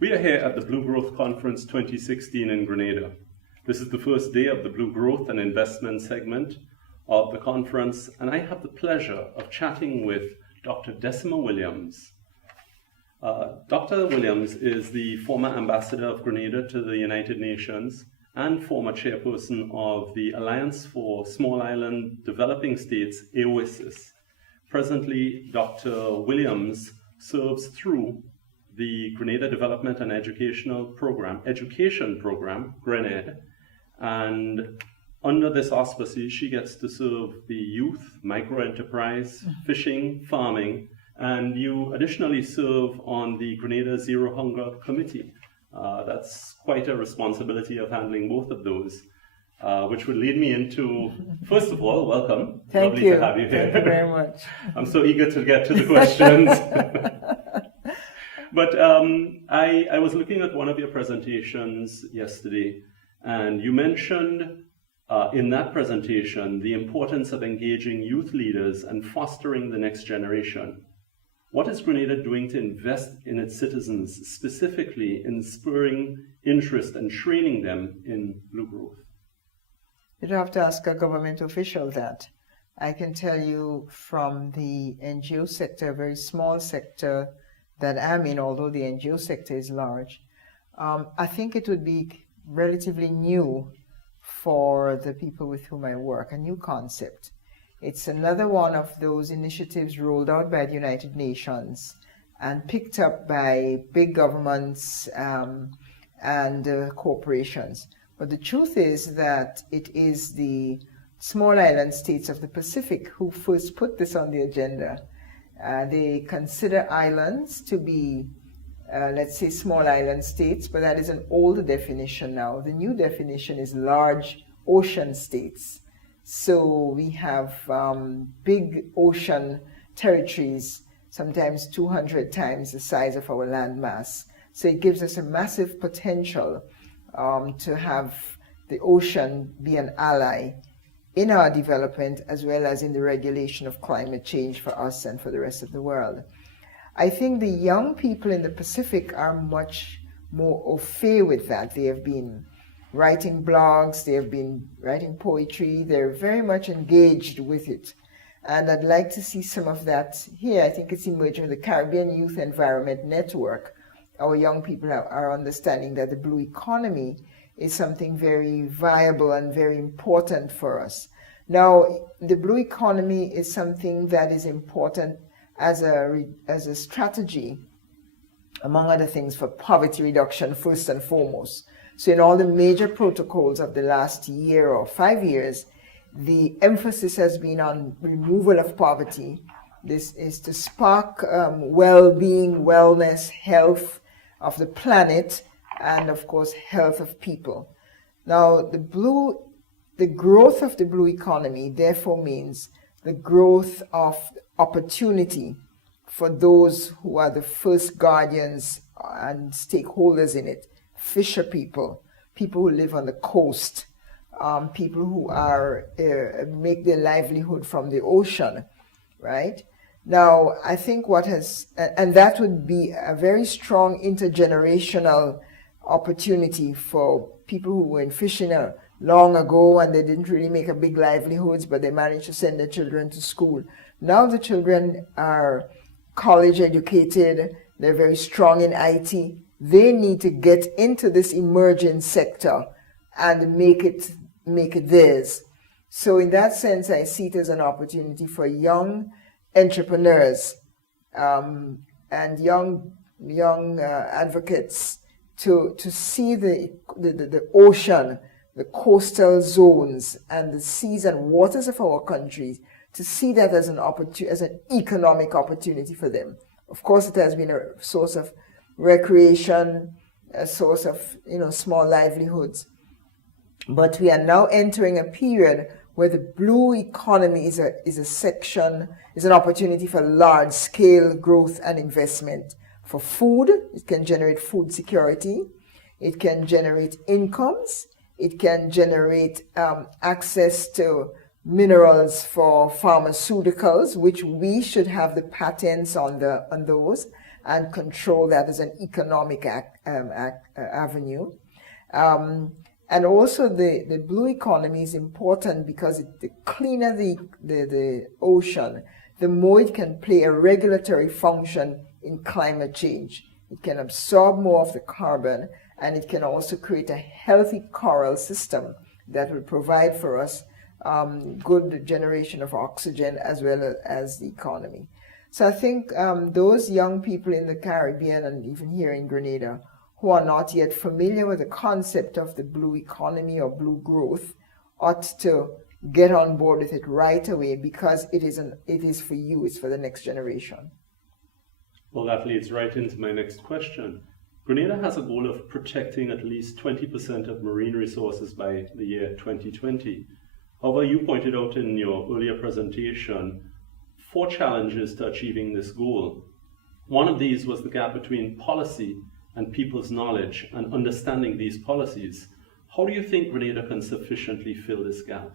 We are here at the Blue Growth Conference 2016 in Grenada. This is the first day of the Blue Growth and Investment segment of the conference, and I have the pleasure of chatting with Dr. Dessima Williams. Dr. Williams is the former ambassador of Grenada to the United Nations and former chairperson of the Alliance for Small Island Developing States, AOSIS. Presently, Dr. Williams serves through the Grenada Development and Education Program, GRENED, and under this auspices, she gets to serve the youth, micro-enterprise, fishing, farming, and you additionally serve on the Grenada Zero Hunger Committee. That's quite a responsibility of handling both of those, which would lead me into, first of all, welcome. Thank Lovely you. to have you here. Thank you very much. I'm so eager to get to the questions. But I was looking at one of your presentations yesterday, and you mentioned in that presentation the importance of engaging youth leaders and fostering the next generation. What is Grenada doing to invest in its citizens, specifically in spurring interest and training them in blue growth? You'd have to ask a government official that. I can tell you from the NGO sector, a very small sector that I'm in, although the NGO sector is large, I think it would be relatively new for the people with whom I work, a new concept. It's another one of those initiatives rolled out by the United Nations and picked up by big governments and corporations. But the truth is that it is the small island states of the Pacific who first put this on the agenda. They consider islands to be, let's say, small island states, but that is an old definition now. The new definition is large ocean states. So we have big ocean territories, sometimes 200 times the size of our land mass. So it gives us a massive potential to have the ocean be an ally in our development as well as in the regulation of climate change for us and for the rest of the world. I think the young people in the Pacific are much more au fait with that. They have been writing blogs, they have been writing poetry, they're very much engaged with it. And I'd like to see some of that here. I think it's emerging with the Caribbean Youth Environment Network. Our young people are understanding that the blue economy is something very viable and very important for us. Now, the blue economy is something that is important as a strategy, among other things, for poverty reduction first and foremost. So in all the major protocols of the last year or 5 years, the emphasis has been on removal of poverty. This is to spark well-being, wellness, health of the planet, and of course health of people. Now the growth of the blue economy therefore means the growth of opportunity for those who are the first guardians and stakeholders in it. Fisher people, people who live on the coast, people who are make their livelihood from the ocean, right? Now, I think and that would be a very strong intergenerational opportunity for people who were in fishing long ago and they didn't really make a big livelihoods, but they managed to send their children to school. Now the children are college educated, they're very strong in IT. They need to get into this emerging sector and make it theirs. So in that sense, I see it as an opportunity for young entrepreneurs and young advocates to see the ocean, the coastal zones, and the seas and waters of our countries, to see that as an economic opportunity for them. Of course, it has been a source of recreation, a source of small livelihoods. But we are now entering a period where the blue economy is an opportunity for large-scale growth and investment. For food, it can generate food security, it can generate incomes, it can generate access to minerals for pharmaceuticals, which we should have the patents on those. and control that as an economic avenue. And also the blue economy is important because the cleaner the ocean, the more it can play a regulatory function in climate change. It can absorb more of the carbon, and it can also create a healthy coral system that will provide for us good generation of oxygen as well as the economy. So I think those young people in the Caribbean and even here in Grenada who are not yet familiar with the concept of the blue economy or blue growth ought to get on board with it right away, because it is for you, it's for the next generation. Well, that leads right into my next question. Grenada has a goal of protecting at least 20% of marine resources by the year 2020. However, you pointed out in your earlier presentation 4 challenges to achieving this goal. One of these was the gap between policy and people's knowledge and understanding these policies. How do you think Grenada can sufficiently fill this gap?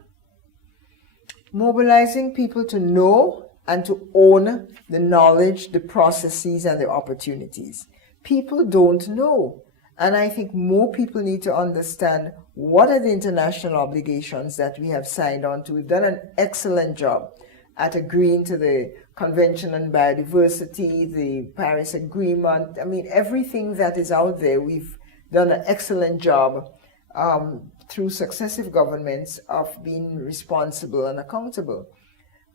Mobilizing people to know and to own the knowledge, the processes, and the opportunities. People don't know. And I think more people need to understand what are the international obligations that we have signed on to. We've done an excellent job at agreeing to the Convention on Biodiversity, the Paris Agreement. I mean, everything that is out there, we've done an excellent job through successive governments of being responsible and accountable.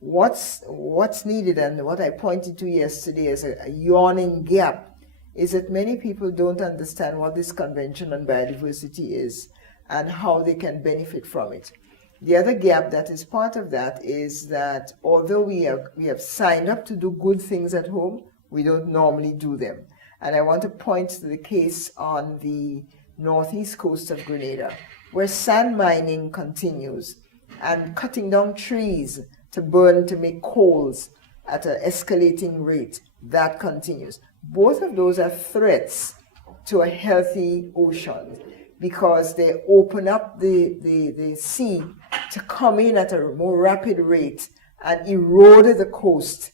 What's needed, and what I pointed to yesterday as a yawning gap, is that many people don't understand what this Convention on Biodiversity is and how they can benefit from it. The other gap that is part of that is that although we have signed up to do good things at home, we don't normally do them. And I want to point to the case on the northeast coast of Grenada, where sand mining continues and cutting down trees to burn to make coals at an escalating rate. That continues. Both of those are threats to a healthy ocean because they open up the sea to come in at a more rapid rate and erode the coast,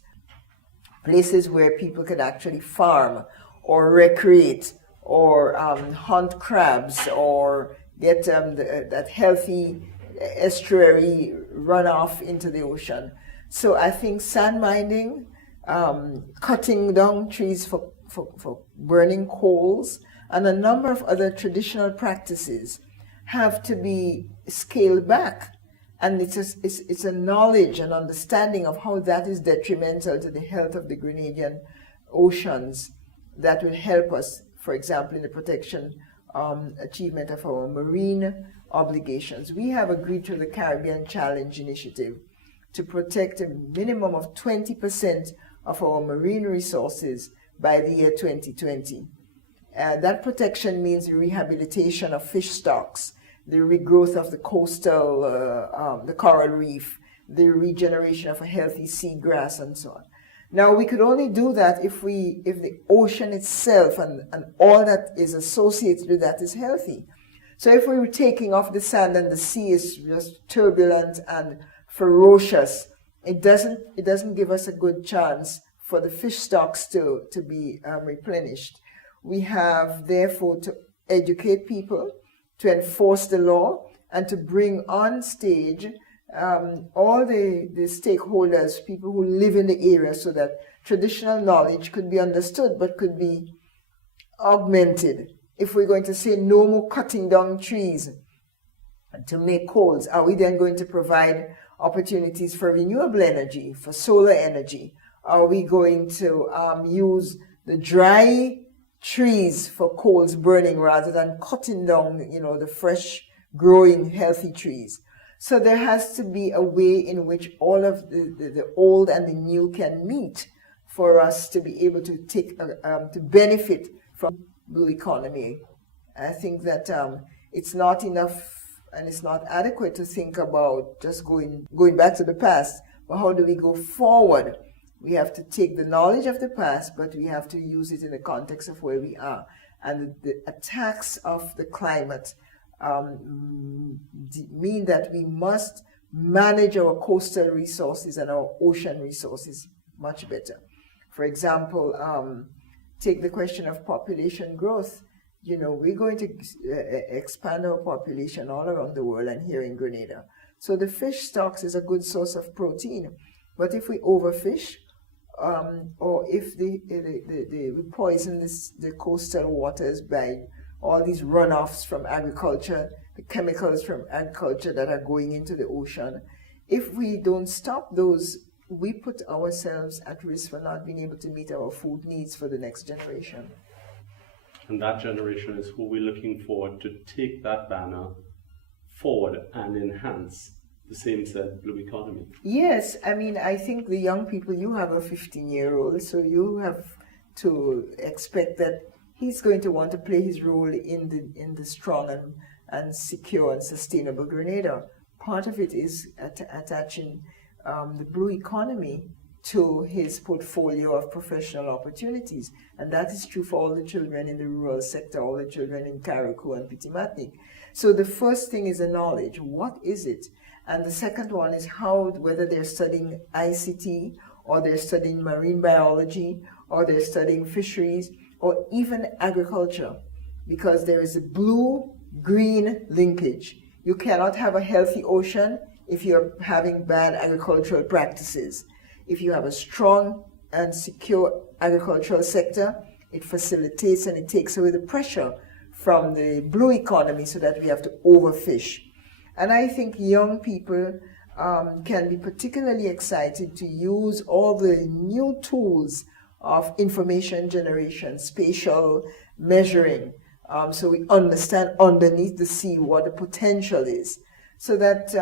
places where people can actually farm or recreate or hunt crabs or get that healthy estuary runoff into the ocean. So I think sand mining, cutting down trees for burning coals, and a number of other traditional practices have to be scaled back. And it's a knowledge and understanding of how that is detrimental to the health of the Grenadian oceans that will help us, for example, in the protection achievement of our marine obligations. We have agreed to the Caribbean Challenge Initiative to protect a minimum of 20% of our marine resources by the year 2020. That protection means the rehabilitation of fish stocks, the regrowth of the coastal, the coral reef, the regeneration of a healthy seagrass, and so on. Now, we could only do that if the ocean itself and all that is associated with that is healthy. So if we were taking off the sand and the sea is just turbulent and ferocious, it doesn't give us a good chance for the fish stocks to be replenished. We have, therefore, to educate people, to enforce the law, and to bring on stage all the stakeholders, people who live in the area, so that traditional knowledge could be understood but could be augmented. If we're going to say no more cutting down trees to make coals, are we then going to provide opportunities for renewable energy, for solar energy? Are we going to use the dry trees for coals burning rather than cutting down, the fresh growing healthy trees? So there has to be a way in which all of the old and the new can meet for us to be able to take to benefit from blue economy. I think that it's not enough and it's not adequate to think about just going back to the past, but how do we go forward? We have to take the knowledge of the past, but we have to use it in the context of where we are. And the attacks of the climate mean that we must manage our coastal resources and our ocean resources much better. For example, take the question of population growth. We're going to expand our population all around the world and here in Grenada. So the fish stocks is a good source of protein. But if we overfish, or if we poison the coastal waters by all these runoffs from agriculture, the chemicals from agriculture that are going into the ocean, if we don't stop those, we put ourselves at risk for not being able to meet our food needs for the next generation. And that generation is who we're looking for to take that banner forward and enhance the same said blue economy. Yes, I think the young people, you have a 15-year-old, so you have to expect that he's going to want to play his role in the strong and secure and sustainable Grenada. Part of it is attaching the blue economy to his portfolio of professional opportunities. And that is true for all the children in the rural sector, all the children in Carriacou and Pitimatnik. So the first thing is the knowledge. What is it? And the second one is whether they're studying ICT, or they're studying marine biology, or they're studying fisheries, or even agriculture. Because there is a blue-green linkage. You cannot have a healthy ocean if you're having bad agricultural practices. If you have a strong and secure agricultural sector, it facilitates and it takes away the pressure from the blue economy so that we have to overfish. And I think young people can be particularly excited to use all the new tools of information generation, spatial measuring, so we understand underneath the sea what the potential is, so that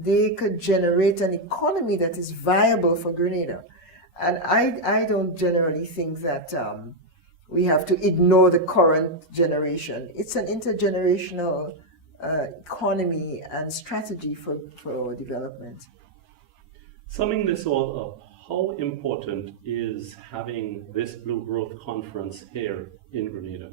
they could generate an economy that is viable for Grenada. And I don't generally think that we have to ignore the current generation. It's an intergenerational economy and strategy for development. Summing this all up, how important is having this Blue Growth Conference here in Grenada?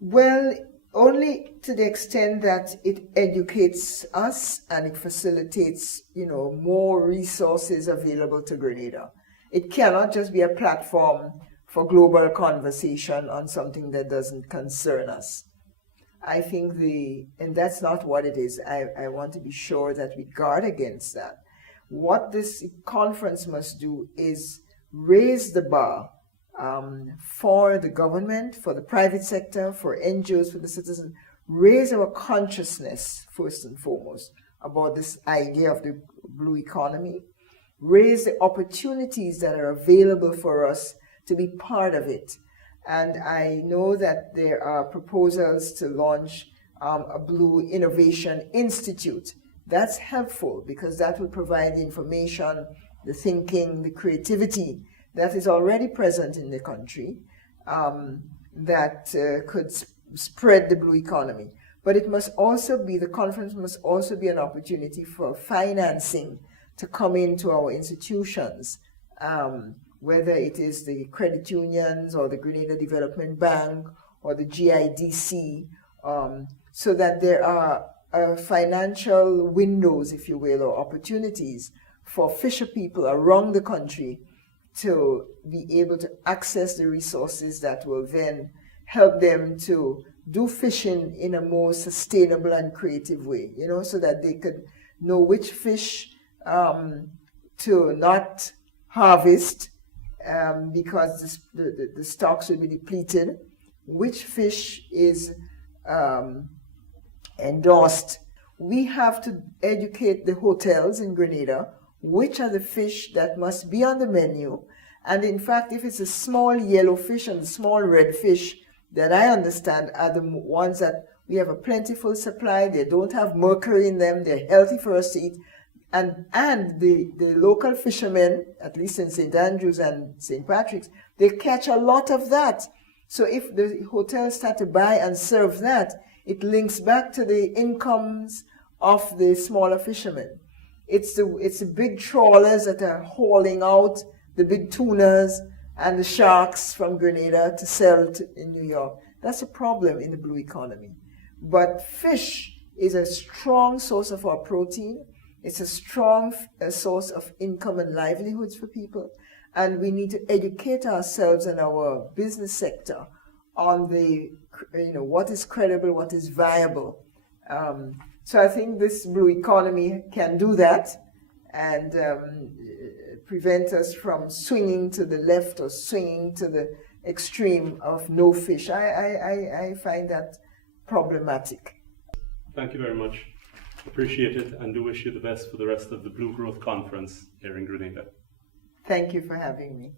Well, only to the extent that it educates us and it facilitates, more resources available to Grenada. It cannot just be a platform for global conversation on something that doesn't concern us. I think and that's not what it is. I want to be sure that we guard against that. What this conference must do is raise the bar for the government, for the private sector, for NGOs, for the citizens, raise our consciousness, first and foremost, about this idea of the blue economy, raise the opportunities that are available for us to be part of it. And I know that there are proposals to launch a Blue Innovation Institute. That's helpful because that will provide the information, the thinking, the creativity that is already present in the country that could spread the blue economy. But it must also be, the conference must also be an opportunity for financing to come into our institutions, whether it is the credit unions or the Grenada Development Bank or the GIDC, so that there are financial windows, if you will, or opportunities for fisher people around the country to be able to access the resources that will then help them to do fishing in a more sustainable and creative way, so that they could know which fish to not harvest because the stocks will be depleted, which fish is endorsed. We have to educate the hotels in Grenada which are the fish that must be on the menu. And in fact, if it's a small yellow fish and a small red fish, that I understand are the ones that we have a plentiful supply, they don't have mercury in them, they're healthy for us to eat. And the local fishermen, at least in St. Andrews and St. Patrick's, they catch a lot of that. So if the hotels start to buy and serve that, it links back to the incomes of the smaller fishermen. It's the big trawlers that are hauling out the big tunas and the sharks from Grenada to sell in New York. That's a problem in the blue economy. But fish is a strong source of our protein. It's a strong source of income and livelihoods for people. and we need to educate ourselves and our business sector on the, what is credible, what is viable. So I think this blue economy can do that and prevent us from swinging to the left or swinging to the extreme of no fish. I find that problematic. Thank you very much. Appreciate it, and do wish you the best for the rest of the Blue Growth Conference here in Grenada. Thank you for having me.